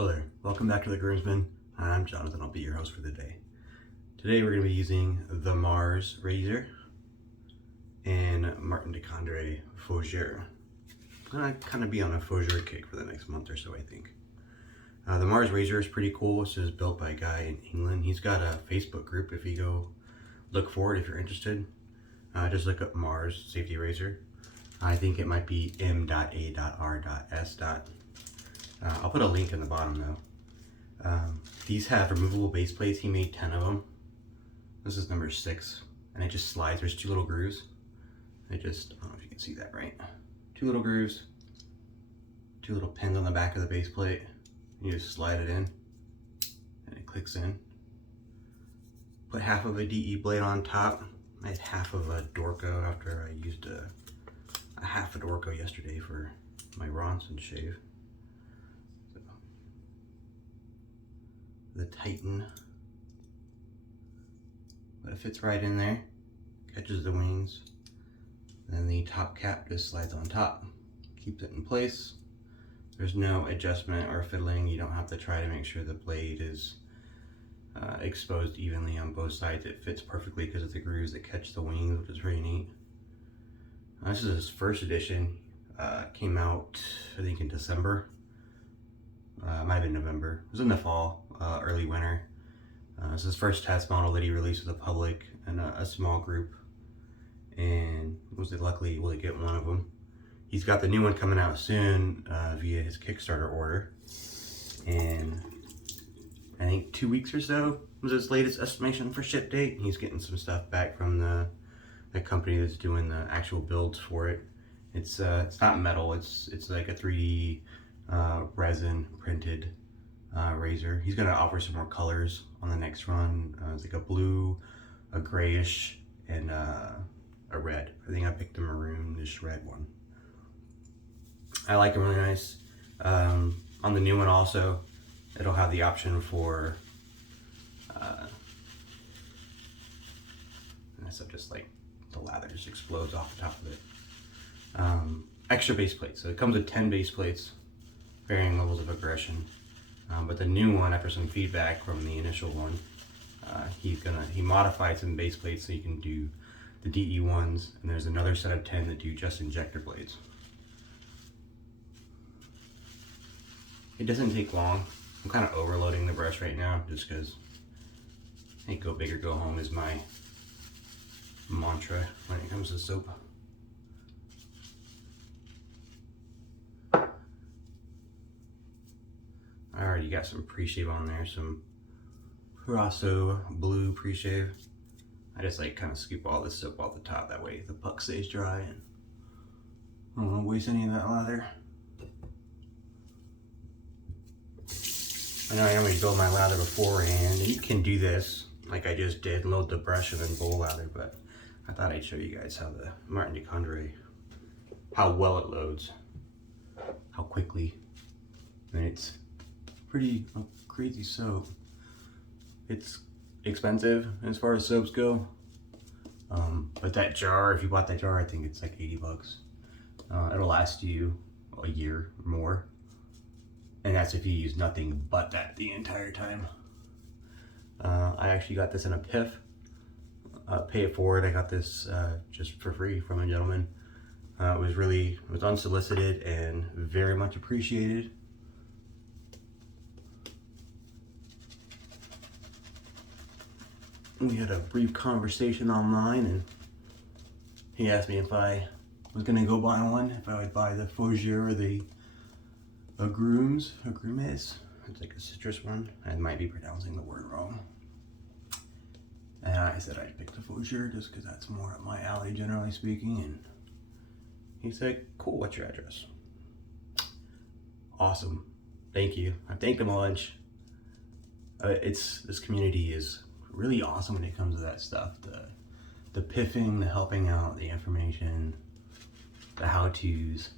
Hello there, welcome back to the Groomsman. I'm Jonathan, I'll be your host for the day. Today we're going to be using the Mars razor and Martin De Candre Fougere. I'm going to kind of be on a Fougere kick for the next month or so, I think. The Mars razor is pretty cool. This is built by a guy in England. He's got a Facebook group if you go look for it if you're interested. Just look up Mars safety razor. I think it might be m.a.r.s. I'll put a link in the bottom though. These have removable base plates. He made 10 of them. This is number 6, and it just slides. There's 2 little grooves. I don't know if you can see that right. 2 little grooves, 2 little pins on the back of the base plate. You just slide it in, and it clicks in. Put half of a DE blade on top. I had half of a Dorco after I used a half a Dorco yesterday for my Ronson shave. So, the Titan, but it fits right in there, catches the wings. Then the top cap just slides on top, keeps it in place. There's no adjustment or fiddling. You don't have to try to make sure the blade is exposed evenly on both sides. It fits perfectly because of the grooves that catch the wings, which is very neat. This is his first edition. Came out, I think, in December. Might have been November. It was in the fall, early winter. This is his first test model that he released to the public in a small group. And was luckily able to get one of them. He's got the new one coming out soon via his Kickstarter order. And I think 2 weeks or so was his latest estimation for ship date. He's getting some stuff back from the company that's doing the actual builds for it. It's not metal. It's like a 3D resin printed razor. He's gonna offer some more colors on the next run. It's like a blue, a grayish, and a red. I think I picked the maroonish red one. I like them really nice. On the new one also, it'll have the option for so just like the lather just explodes off the top of it. Extra base plates. So it comes with 10 base plates, varying levels of aggression. But the new one, after some feedback from the initial one, he modified some base plates so you can do the DE ones, and there's another set of 10 that do just injector blades. It doesn't take long. I'm kind of overloading the brush right now just because I think go big or go home is my mantra when it comes to soap. I already got some pre-shave on there, some Rosso blue pre-shave. I just like kind of scoop all this soap off the top, that way the puck stays dry and I don't want to waste any of that lather. I know I normally build my lather beforehand, and you can do this like I just did, load the brush and then bowl lather, but I thought I'd show you guys how the Martin De Candre, how well it loads, how quickly, and it's pretty crazy soap. It's expensive as far as soaps go, but that jar, if you bought that jar, I think it's like 80 bucks. It'll last you a year or more, and that's if you use nothing but that the entire time. I actually got this in a piff. Pay it forward. I got this just for free from a gentleman. It was unsolicited and very much appreciated. We had a brief conversation online, and he asked me if I was gonna go buy one, if I would buy the Fougere or the Agrumes. It's like a citrus one. I might be pronouncing the word wrong. And I said I'd pick the Fougere just because that's more up my alley, generally speaking. And he said, "Cool, what's your address?" Awesome, thank you. I thanked him a bunch. This community is really awesome when it comes to that stuff. The piffing, the helping out, the information, the how-tos.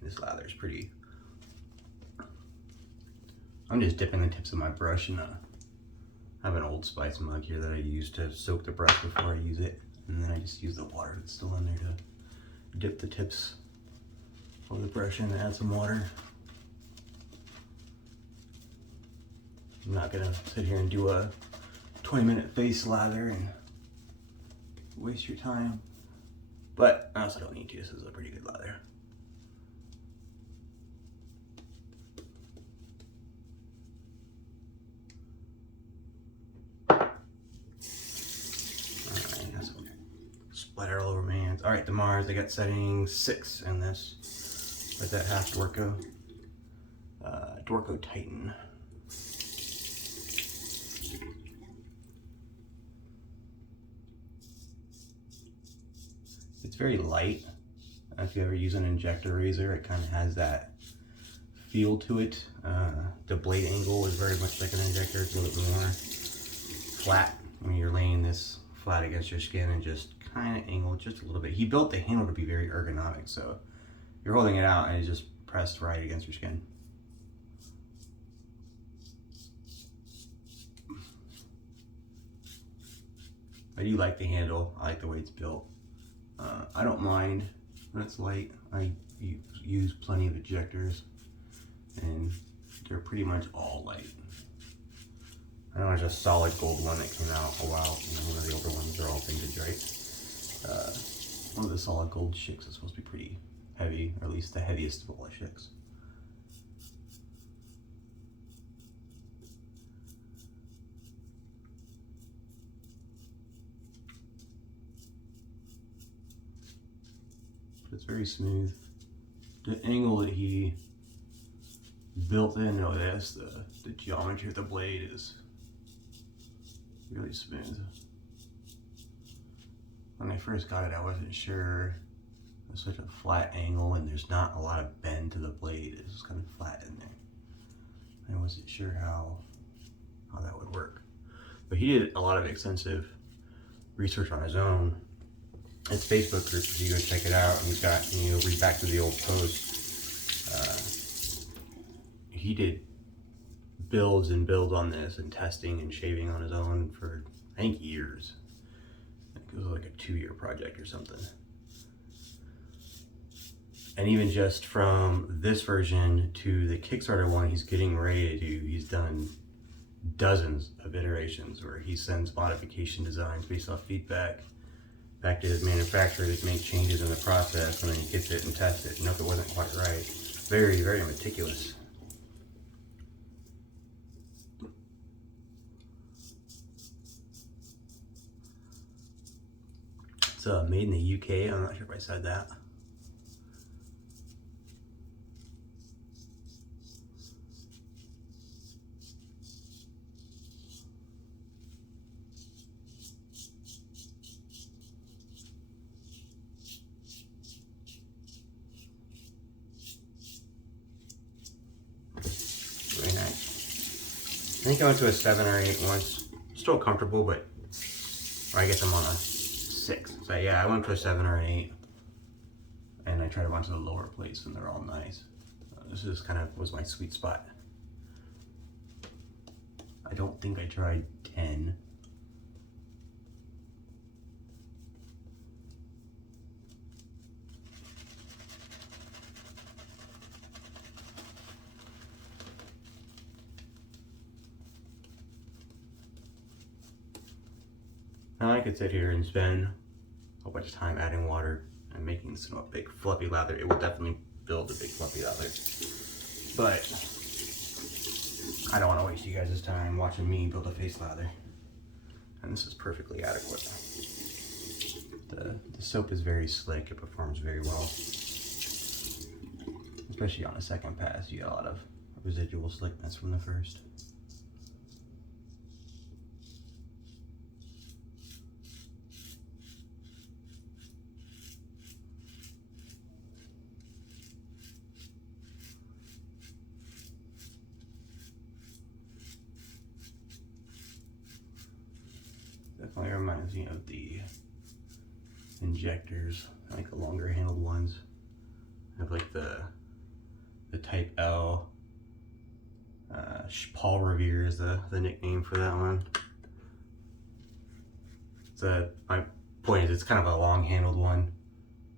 This lather is pretty. I'm just dipping the tips of my brush in I have an Old Spice mug here that I use to soak the brush before I use it, and then I just use the water that's still in there to dip the tips Pull the brush in and add some water. I'm not gonna sit here and do a 20-minute face lather and waste your time. But I also don't need to, this is a pretty good lather. Alright, that's okay. Splatter all over my hands. Alright, the Mars, I got setting 6 in this. With that half Dorco. Dorco Titan. It's very light. If you ever use an injector razor, it kind of has that feel to it. The blade angle is very much like an injector. It's a little bit more flat when you're laying this flat against your skin and just kind of angled just a little bit. He built the handle to be very ergonomic, so you're holding it out and it's just pressed right against your skin. I do like the handle. I like the way it's built. I don't mind when it's light. I use plenty of ejectors and they're pretty much all light. I know there's a solid gold one that came out a while. You know, one of the older ones are all vintage, right? One of the solid gold shicks is supposed to be pretty heavy, or at least the heaviest of all the shicks. It's very smooth. The angle that he built in, the geometry of the blade is really smooth. When I first got it, I wasn't sure. It was such a flat angle and there's not a lot of bend to the blade. It's just kind of flat in there. I wasn't sure how that would work. But he did a lot of extensive research on his own. It's Facebook group, if you go check it out, and we've got, you know, read back to the old post. He did builds and builds on this and testing and shaving on his own for, I think, years. I think it was like a 2-year project or something. And even just from this version to the Kickstarter one he's getting ready to do, he's done dozens of iterations where he sends modification designs based off feedback back to his manufacturer to make changes in the process, and then he gets it and tests it. And if it wasn't quite right, very, very meticulous. It's made in the UK. I'm not sure if I said that. Very nice. I think I went to a 7 or 8 once. Still comfortable, but I guess I'm on a 6. So yeah, I went to a 7 or 8, and I tried a bunch of the lower plates, and they're all nice. This is kind of was my sweet spot. I don't think I tried 10. Now I could sit here and spend a whole bunch of time adding water and making this into a big fluffy lather. It will definitely build a big fluffy lather. But I don't want to waste you guys' time watching me build a face lather. And this is perfectly adequate. The soap is very slick, it performs very well. Especially on a second pass, you get a lot of residual slickness from the first. Definitely reminds me of the injectors, like the longer handled ones. I have like the Type L. Paul Revere is the nickname for that one. My point is, it's kind of a long handled one.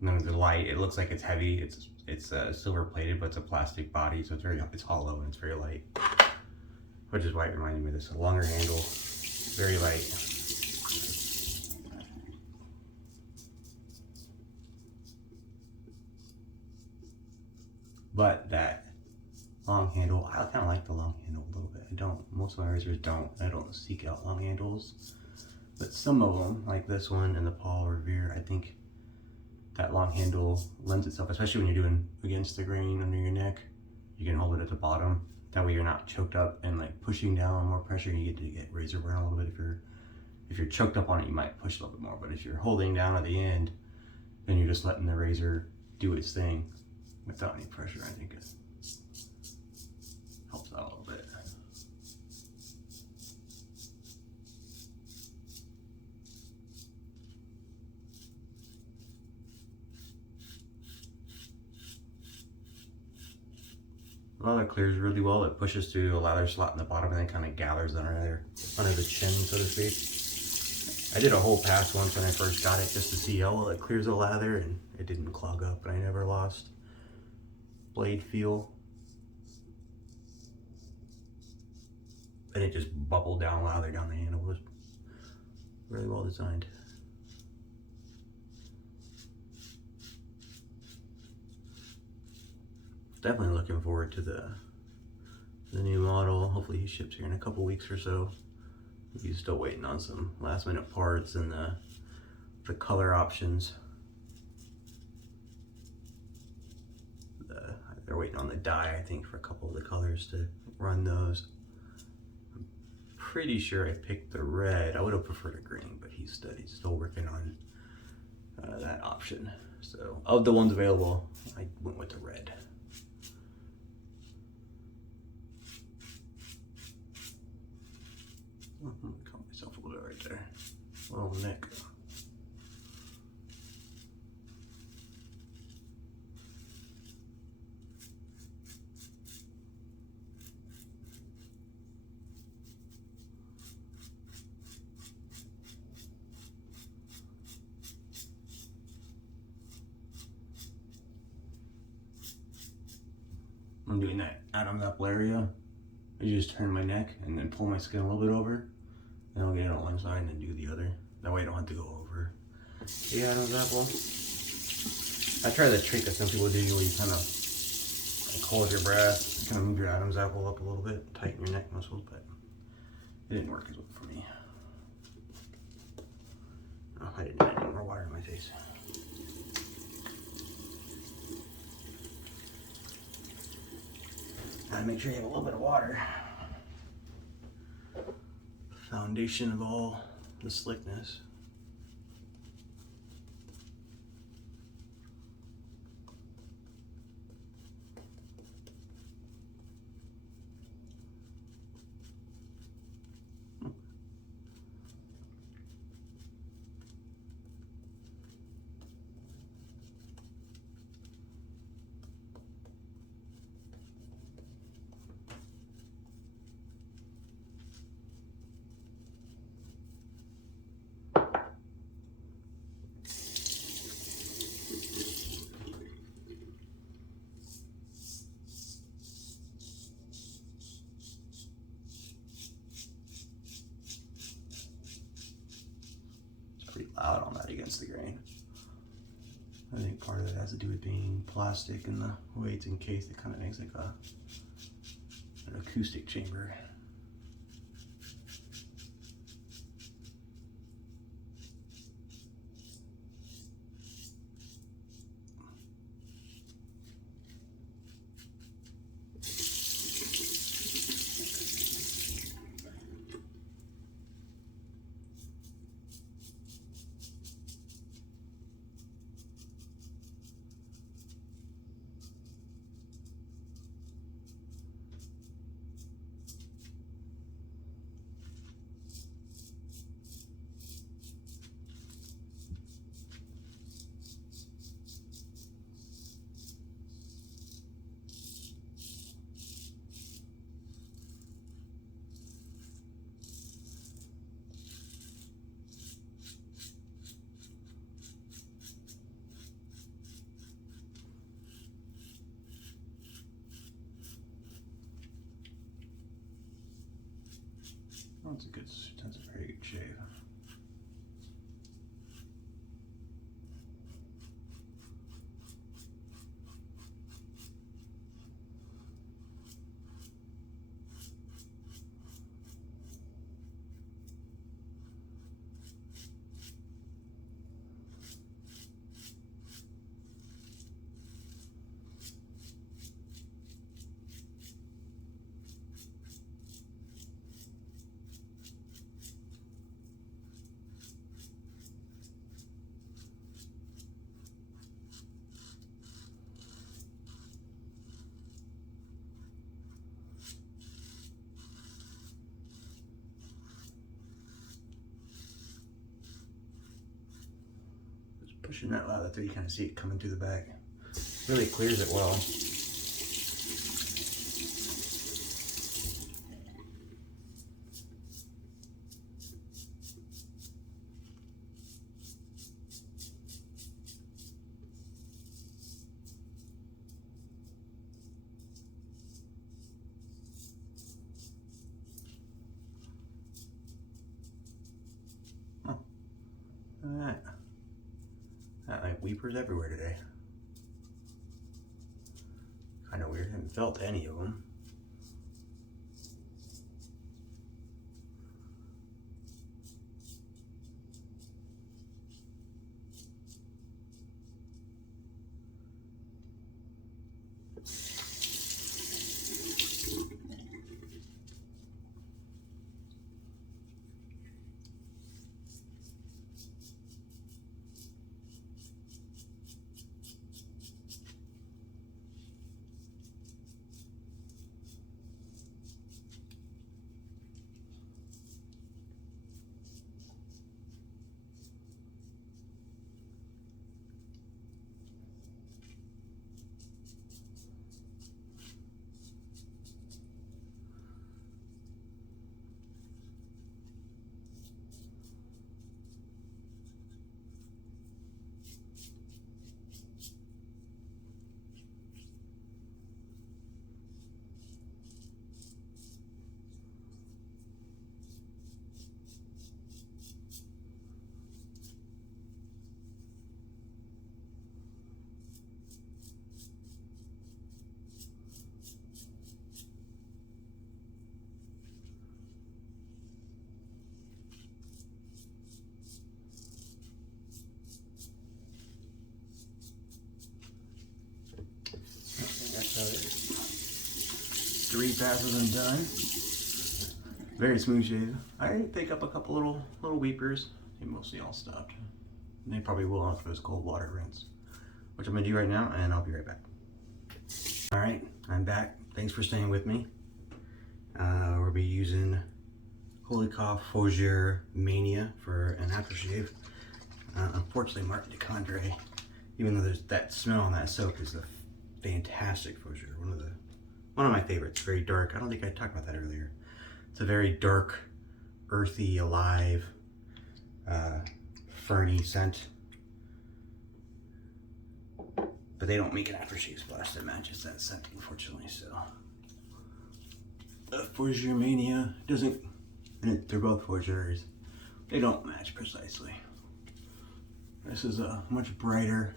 And then the light, it looks like it's heavy. It's silver plated, but it's a plastic body, so it's hollow and it's very light. Which is why it reminded me of this. A longer handle, very light. But that long handle, I kind of like the long handle a little bit. I don't, most of my razors don't. I don't seek out long handles. But some of them, like this one and the Paul Revere, I think that long handle lends itself, especially when you're doing against the grain under your neck. You can hold it at the bottom. That way you're not choked up and like pushing down more pressure. You get razor burn a little bit. If you're choked up on it, you might push a little bit more. But if you're holding down at the end, then you're just letting the razor do its thing without any pressure. I think it helps out a little bit. Leather clears really well. It pushes through a lather slot in the bottom and then kind of gathers under the chin, so to speak. I did a whole pass once when I first got it just to see how well it clears the lather, and it didn't clog up, and I never lost blade feel. And it just bubbled down lather down the handle. It was really well designed. Definitely looking forward to the new model. Hopefully he ships here in a couple weeks or so. He's still waiting on some last minute parts and the color options. They're waiting on the dye, I think, for a couple of the colors to run those. I'm pretty sure I picked the red. I would have preferred a green, but he's still working on that option. So of the ones available, I went with the red. Cut myself a little bit right there. Little nick. I'm doing that Adam's apple area. I just turn my neck and then pull my skin a little bit over. Then I'll get it on one side and then do the other. That way I don't have to go over the Adam's apple. I try the trick that some people do where you kind of like hold your breath, kind of move your Adam's apple up a little bit, tighten your neck muscles, but it didn't work as well for me. Oh, I didn't need any more water in my face. Gotta make sure you have a little bit of water. Foundation of all the slickness. Pretty loud on that against the grain. I think part of it has to do with being plastic and the way it's encased. It kind of makes like an acoustic chamber. That's a good, that's a very good shave. Pushing that lather through, you kind of see it coming through the back. Really clears it well. Huh. Look at that. Got like weepers everywhere today. Kind of weird. I haven't felt any of them. Three passes and done. Very smooth shave. I pick up a couple little weepers. They mostly all stopped. And they probably will after this cold water rinse, which I'm gonna do right now, and I'll be right back. All right, I'm back. Thanks for staying with me. We'll be using Holy Cough Fougere Mania for an aftershave. Unfortunately, Martin De Candre, even though there's that smell on that soap, is a fantastic Fougere. One of my favorites. Very dark. I don't think I talked about that earlier. It's a very dark, earthy, alive, ferny scent. But they don't make an aftershave splash that matches that scent, unfortunately. So, Fougere Mania doesn't. They're both Fougères. They don't match precisely. This is a much brighter.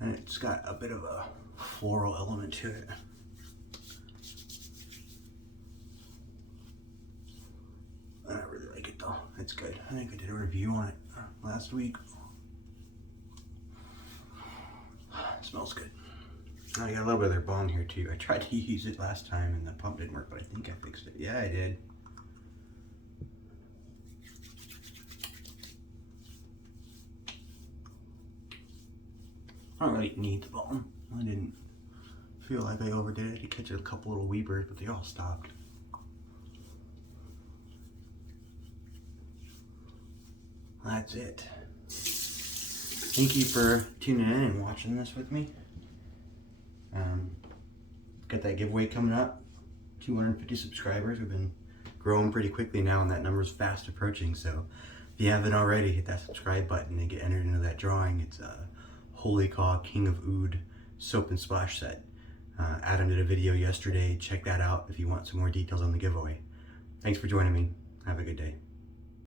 And it's got a bit of a floral element to it. I really like it though. It's good. I think I did a review on it last week. It smells good. I got a little bit of their balm here too. I tried to use it last time and the pump didn't work, but I think I fixed it. Yeah, I did. I don't really need the balm. I didn't feel like I overdid it. I did catch a couple little weepers, but they all stopped. That's it. Thank you for tuning in and watching this with me. Got that giveaway coming up. 250 subscribers. We've been growing pretty quickly now, and that number's fast approaching. So if you haven't already, hit that subscribe button and get entered into that drawing. It's a Holy Cough King of Oud soap and splash set. Adam did a video yesterday. Check that out if you want some more details on the giveaway. Thanks for joining me. Have a good day.